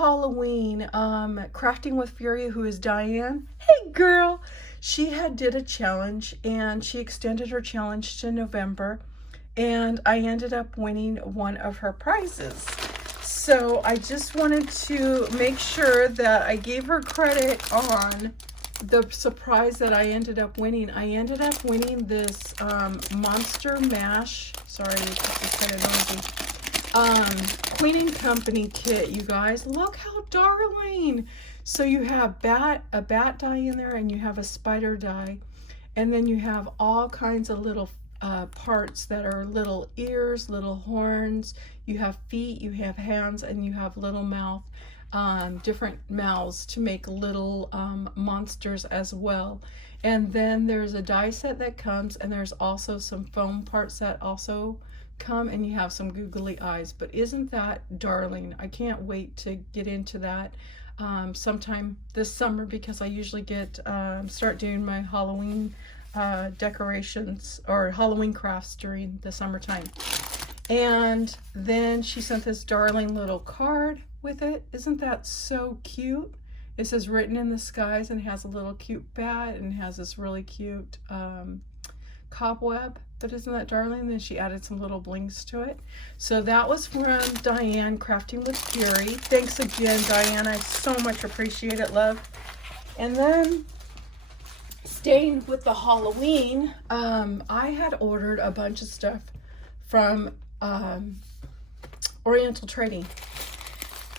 Halloween, Crafting with Fury, who is Diane. Hey girl! She did a challenge, and she extended her challenge to November, and I ended up winning one of her prizes. So I just wanted to make sure that I gave her credit on the surprise that I ended up winning. I ended up winning this Monster Mash, sorry, it's kind of noisy, cleaning company kit, you guys. Look how darling. So you have a bat die in there, and you have a spider die, and then you have all kinds of little parts that are little ears, little horns, you have feet, you have hands, and you have little mouth, different mouths to make little monsters as well. And then there's a die set that comes, and there's also some foam parts that also come, and you have some googly eyes. But isn't that darling? I can't wait to get into that sometime this summer, because I usually start doing my Halloween decorations or Halloween crafts during the summertime. And then she sent this darling little card with it. Isn't that so cute? It says "Written in the Skies," and has a little cute bat, and has this really cute cobweb. But isn't that darling? Then she added some little blings to it. So that was from Diane, Crafting with Fury. Thanks again, Diane. I so much appreciate it, love. And then, staying with the Halloween, I had ordered a bunch of stuff from Oriental Trading,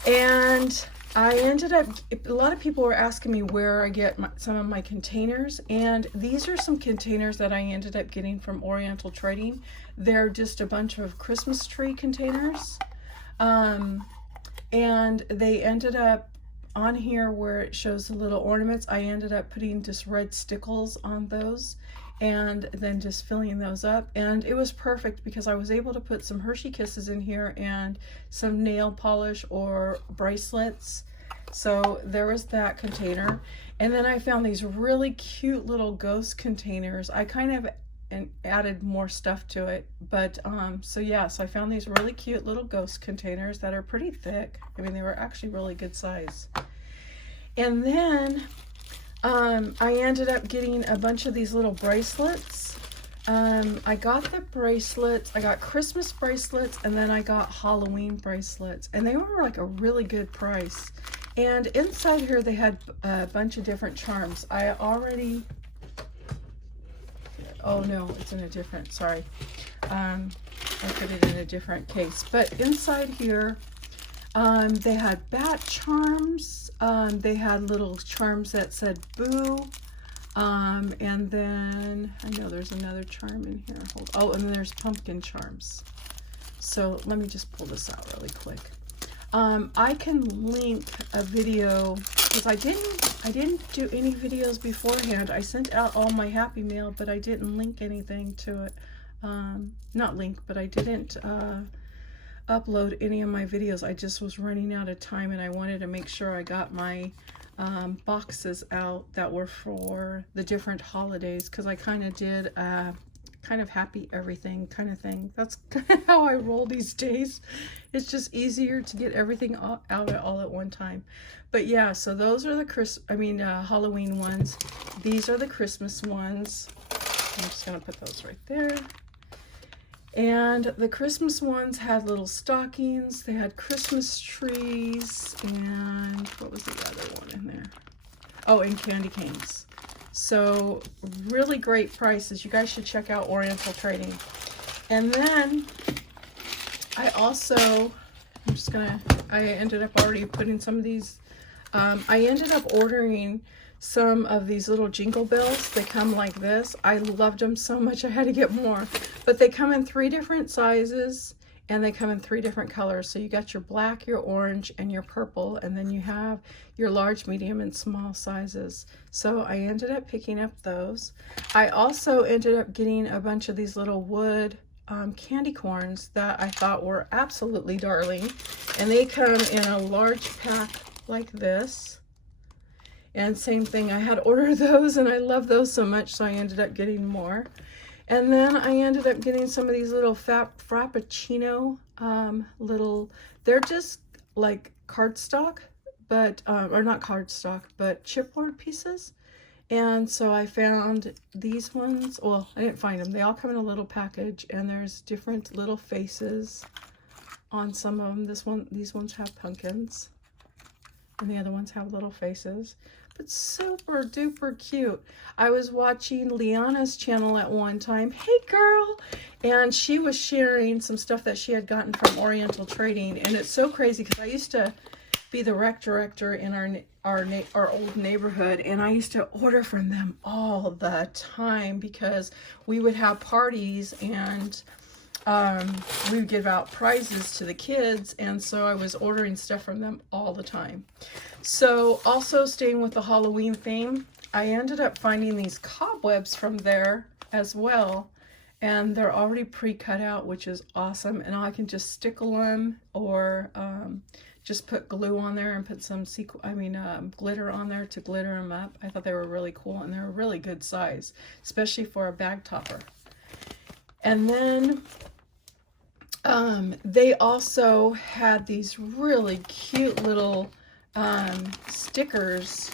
and I ended up, a lot of people were asking me where I get some of my containers, and these are some containers that I ended up getting from Oriental Trading. They're just a bunch of Christmas tree containers, and they ended up on here where it shows the little ornaments. I ended up putting just red stickles on those, and then just filling those up, and it was perfect because I was able to put some Hershey Kisses in here and some nail polish or bracelets. So there was that container. And then I found these really cute little ghost containers. I kind of added more stuff to it, but so yeah, so I found these really cute little ghost containers that are pretty thick. I mean, they were actually really good size. And then I ended up getting a bunch of these little bracelets. I got the bracelets, I got Christmas bracelets, and then I got Halloween bracelets, and they were like a really good price. And inside here they had a bunch of different charms. Oh no, it's in a different, sorry. I put it in a different case. But inside here, they had bat charms. They had little charms that said boo. And then, I know there's another charm in here. Oh, and then there's pumpkin charms. So let me just pull this out really quick. I can link a video, because I didn't do any videos beforehand. I sent out all my Happy Mail, but I didn't link anything to it. Not link, but I didn't upload any of my videos. I just was running out of time, and I wanted to make sure I got my boxes out that were for the different holidays, because I kind of did kind of happy everything kind of thing. That's kind of how I roll these days. It's just easier to get everything out all at one time. But yeah, so those are the Halloween ones. These are the Christmas ones. I'm just gonna put those right there. And the Christmas ones had little stockings, they had Christmas trees, and what was the other one in there? Oh, and candy canes. So really great prices. You guys should check out Oriental Trading. And then I also, I ended up already putting some of these, I ended up ordering some of these little Jingle Bells. They come like this. I loved them so much I had to get more. But they come in 3 different sizes, and they come in 3 different colors. So you got your black, your orange, and your purple, and then you have your large, medium, and small sizes. So I ended up picking up those. I also ended up getting a bunch of these little wood candy corns that I thought were absolutely darling. And they come in a large pack like this. And same thing, I had ordered those, and I love those so much, so I ended up getting more. And then I ended up getting some of these little Frappuccino they're just like cardstock, but, or not cardstock, but chipboard pieces. And so I found these ones. Well, I didn't find them. They all come in a little package, and there's different little faces on some of them. These ones have pumpkins, and the other ones have little faces. But super duper cute. I was watching Liana's channel at one time. Hey girl! And she was sharing some stuff that she had gotten from Oriental Trading, and it's so crazy because I used to be the rec director in our old neighborhood, and I used to order from them all the time because we would have parties, and we would give out prizes to the kids, and so I was ordering stuff from them all the time. So also staying with the Halloween theme, I ended up finding these cobwebs from there as well, and they're already pre-cut out, which is awesome, and I can just stickle them or just put glue on there and put some glitter on there to glitter them up. I thought they were really cool, and they're a really good size, especially for a bag topper. And then they also had these really cute little stickers,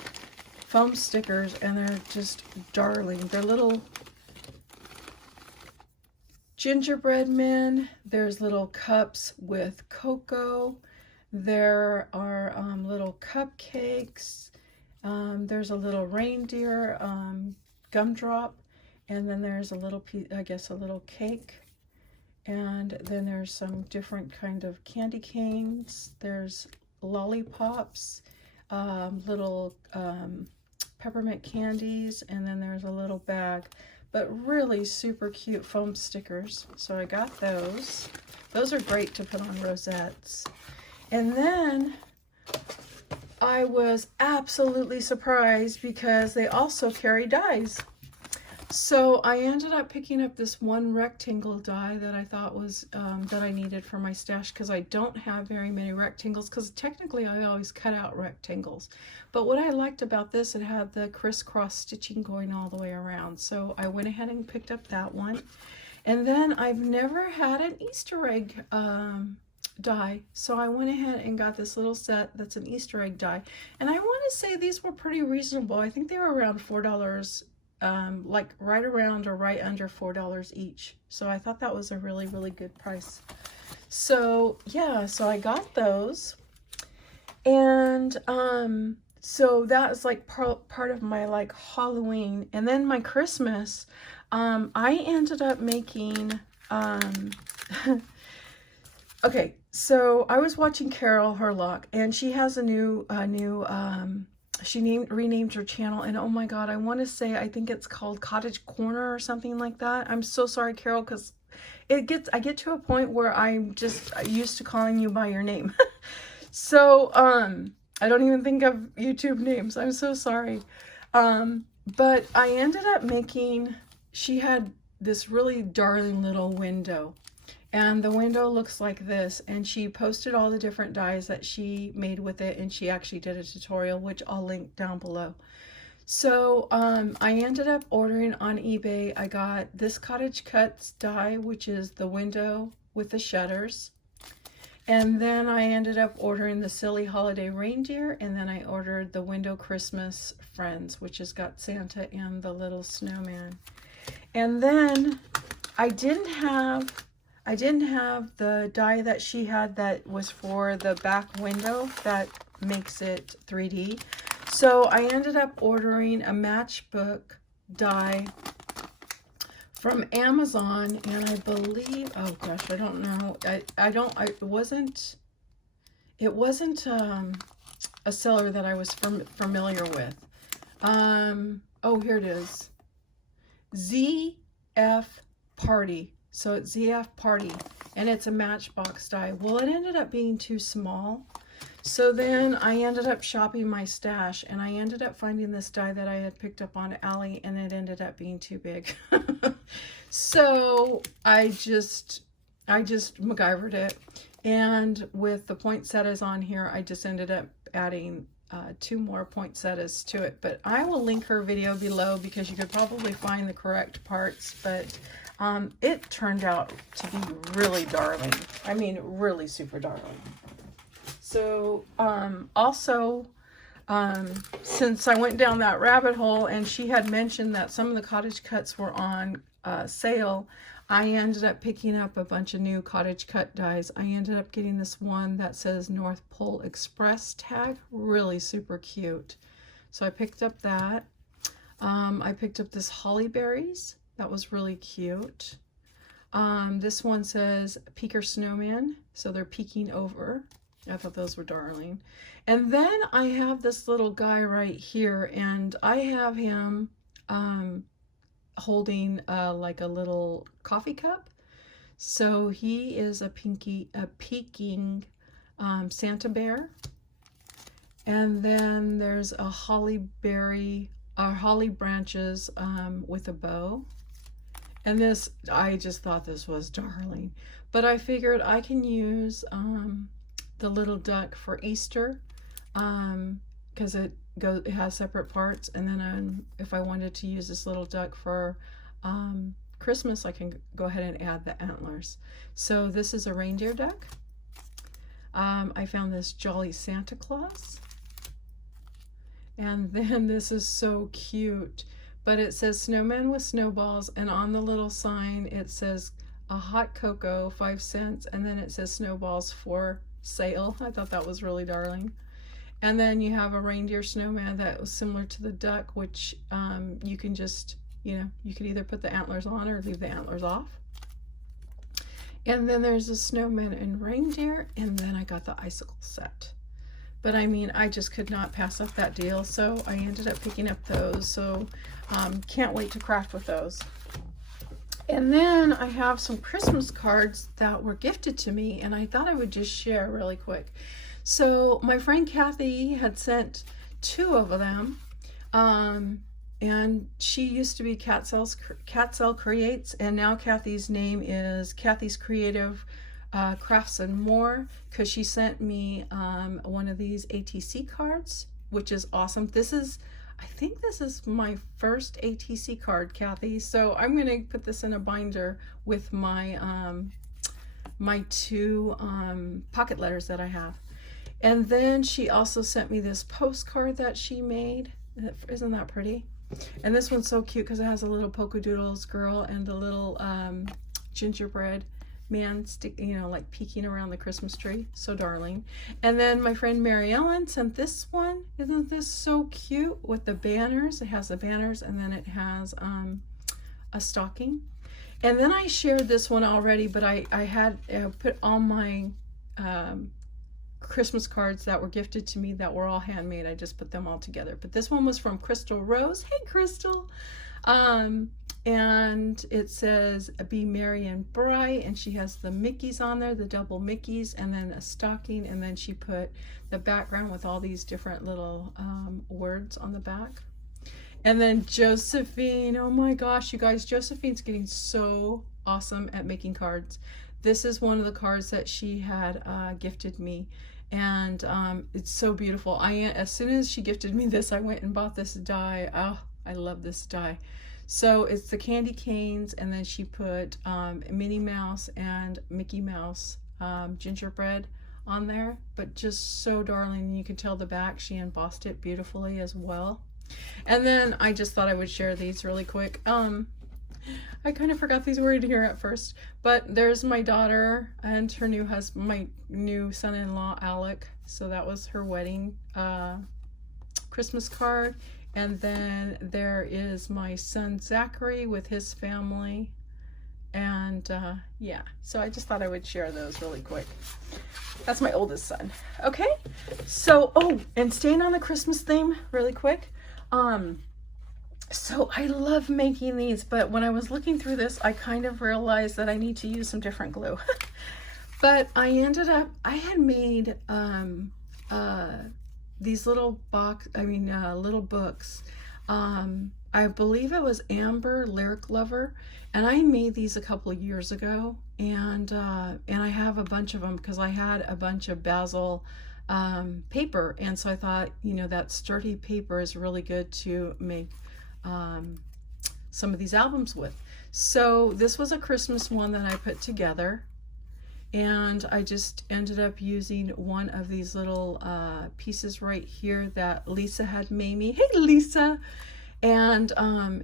foam stickers, and they're just darling. They're little gingerbread men. There's little cups with cocoa. There are little cupcakes. There's a little reindeer gumdrop, and then there's a little piece, I guess, a little cake. And then there's some different kind of candy canes. There's lollipops, little peppermint candies, and then there's a little bag. But really super cute foam stickers. So I got those. Those are great to put on rosettes. And then I was absolutely surprised because they also carry dies. So I ended up picking up this one rectangle die that I thought was, that I needed for my stash, because I don't have very many rectangles, because technically I always cut out rectangles. But what I liked about this, it had the crisscross stitching going all the way around. So I went ahead and picked up that one. And then I've never had an Easter egg die, so I went ahead and got this little set that's an Easter egg die, and I want to say these were pretty reasonable. I think they were around $4, like right around or right under $4 each. So I thought that was a really, really good price. So yeah, so I got those, and so that was like part of my like Halloween. And then my Christmas, I ended up making okay, so I was watching Carol Herlock, and she has a she renamed her channel, and oh my god, I want to say, I think it's called Cottage Corner or something like that. I'm so sorry, Carol, because I get to a point where I'm just used to calling you by your name. So I don't even think of YouTube names. I'm so sorry. But I ended up making, she had this really darling little window. And the window looks like this, and she posted all the different dies that she made with it, and she actually did a tutorial, which I'll link down below. So I ended up ordering on eBay. I got this Cottage Cutz die, which is the window with the shutters. And then I ended up ordering the Silly Holiday Reindeer, and then I ordered the Window Christmas Friends, which has got Santa and the little snowman. And then I didn't have the die that she had that was for the back window that makes it 3D. So I ended up ordering a matchbook die from Amazon, and I believe, oh gosh, I don't know. It wasn't a seller that I was familiar with. Oh, here it is. ZF Party. So it's ZF Party, and it's a matchbox die. Well, it ended up being too small. So then I ended up shopping my stash, and I ended up finding this die that I had picked up on Ally, and it ended up being too big. So I just MacGyvered it. And with the poinsettias on here, I just ended up adding 2 more poinsettias to it. But I will link her video below, because you could probably find the correct parts. But it turned out to be really darling. I mean, really super darling. So also, since I went down that rabbit hole and she had mentioned that some of the Cottage Cutz were on sale, I ended up picking up a bunch of new Cottage Cut dies. I ended up getting this one that says North Pole Express tag, really super cute. So I picked up that. I picked up this Holly Berries, that was really cute. This one says Peeker Snowman, so they're peeking over. I thought those were darling. And then I have this little guy right here, and I have him holding like a little coffee cup. So he is a peeking Santa bear. And then there's a holly branches with a bow. And this, I just thought this was darling. But I figured I can use the little duck for Easter, because it has separate parts. And then if I wanted to use this little duck for Christmas, I can go ahead and add the antlers. So this is a reindeer duck. I found this Jolly Santa Claus. And then this is so cute, but it says snowman with snowballs, and on the little sign it says a hot cocoa 5 cents, and then it says snowballs for sale. I thought that was really darling. And then you have a reindeer snowman that was similar to the duck, which you can just, you could either put the antlers on or leave the antlers off. And then there's a snowman and reindeer, and then I got the icicle set. But I mean, I just could not pass up that deal, so I ended up picking up those. So can't wait to craft with those. And then I have some Christmas cards that were gifted to me, and I thought I would just share really quick. So my friend Kathy had sent 2 of them, and she used to be Catzell Creates, and now Kathy's name is Kathy's Creative Crafts and More, because she sent me one of these ATC cards, which is awesome. I think this is my first ATC card, Kathy. So I'm going to put this in a binder with my my 2 pocket letters that I have. And then she also sent me this postcard that she made. Isn't that pretty? And this one's so cute because it has a little polka doodles girl and a little gingerbread man like peeking around the Christmas tree. So darling. And then my friend Mary Ellen sent this one. Isn't this so cute with the banners? It has the banners, and then it has a stocking. And then I shared this one already, but I had put all my Christmas cards that were gifted to me that were all handmade. I just put them all together. But this one was from Crystal Rose. Hey, Crystal. And it says be merry and bright, and she has the Mickeys on there, the double Mickeys, and then a stocking, and then she put the background with all these different little words on the back. And then Josephine, oh my gosh, you guys, Josephine's getting so awesome at making cards. This is one of the cards that she had gifted me, and it's so beautiful. As soon as she gifted me this, I went and bought this die. Oh, I love this die. So it's the candy canes, and then she put Minnie Mouse and Mickey Mouse gingerbread on there, but just so darling. You can tell the back, she embossed it beautifully as well. And then I just thought I would share these really quick. I kind of forgot these were in here at first, but there's my daughter and her new husband, my new son-in-law Alec. So that was her wedding Christmas card. And then there is my son Zachary with his family. And yeah, so I just thought I would share those really quick. That's my oldest son. Okay, so, oh, and staying on the Christmas theme really quick. So I love making these, but when I was looking through this, I kind of realized that I need to use some different glue. But I had made these little little books. I believe it was Amber Lyric Lover, and I made these a couple of years ago, and I have a bunch of them because I had a bunch of basil paper, and so I thought, that sturdy paper is really good to make some of these albums with. So this was a Christmas one that I put together, And I just ended up using one of these little pieces right here that Lisa had made me. Hey, Lisa! And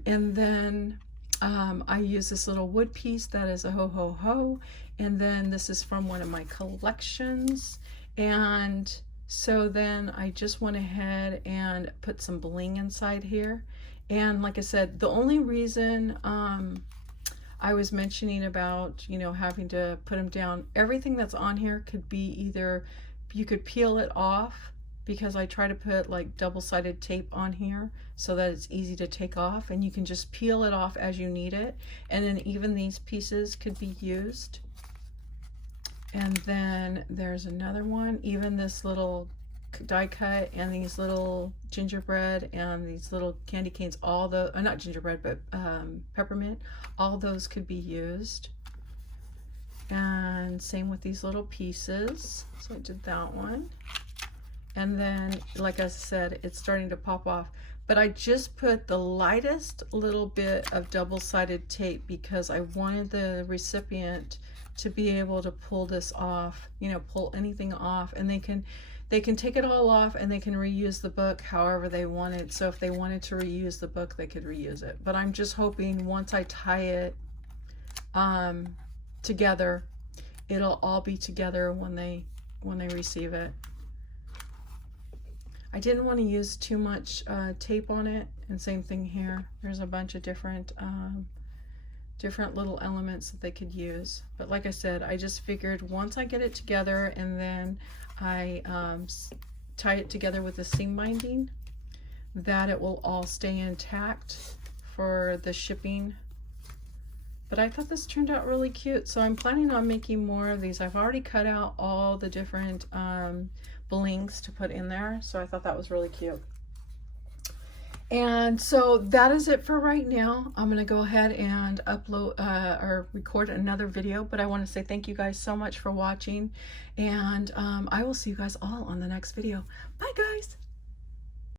then I use this little wood piece that is a ho ho ho, and then this is from one of my collections. And so then I just went ahead and put some bling inside here. And like I said, the only reason I was mentioning about, you know, having to put them down, everything that's on here could be either, you could peel it off, because I try to put like double-sided tape on here so that it's easy to take off, and you can just peel it off as you need it. And then even these pieces could be used. And then there's another one, even this little die cut and these little gingerbread and these little candy canes, all the not gingerbread but peppermint, all those could be used. And same with these little pieces, so I did that one. And then, like I said, it's starting to pop off, but I just put the lightest little bit of double-sided tape because I wanted the recipient to be able to pull this off, you know, pull anything off, and they can take it all off and they can reuse the book however they wanted. So if they wanted to reuse the book, they could reuse it. But I'm just hoping once I tie it together, it'll all be together when they receive it. I didn't want to use too much tape on it, and same thing here. There's a bunch of different little elements that they could use. But like I said, I just figured once I get it together and then I tie it together with the seam binding, that it will all stay intact for the shipping. But I thought this turned out really cute, so I'm planning on making more of these. I've already cut out all the different blings to put in there, so I thought that was really cute. And so that is it for right now. I'm going to go ahead and upload or record another video, but I want to say thank you guys so much for watching, and I will see you guys all on the next video. Bye guys!